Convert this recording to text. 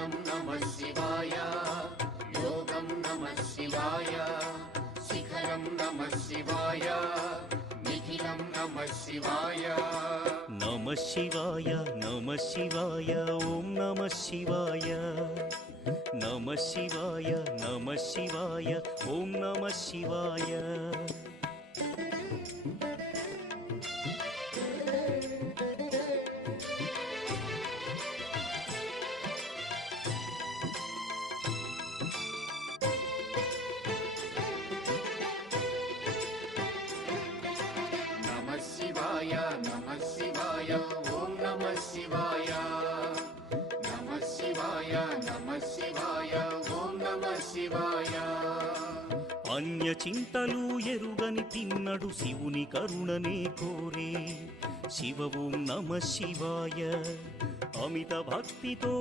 ध्यानं नमः शिवाय योगं नमः शिवाय शिखरं नमः शिवाय निखिलं नमः शिवाय नमः शिवाय ॐ नमः शिवाय नमः शिवाय ॐ नमः शिवाय नमः शिवाय ॐ नमः शिवाय नमः शिवाय ॐ नमः शिवाय अन्य చింతలు ఎరుగని తిన్నడు శివుని కరుణనే కోరే శివ ఓం నమః శివాయ అమిత భక్తితో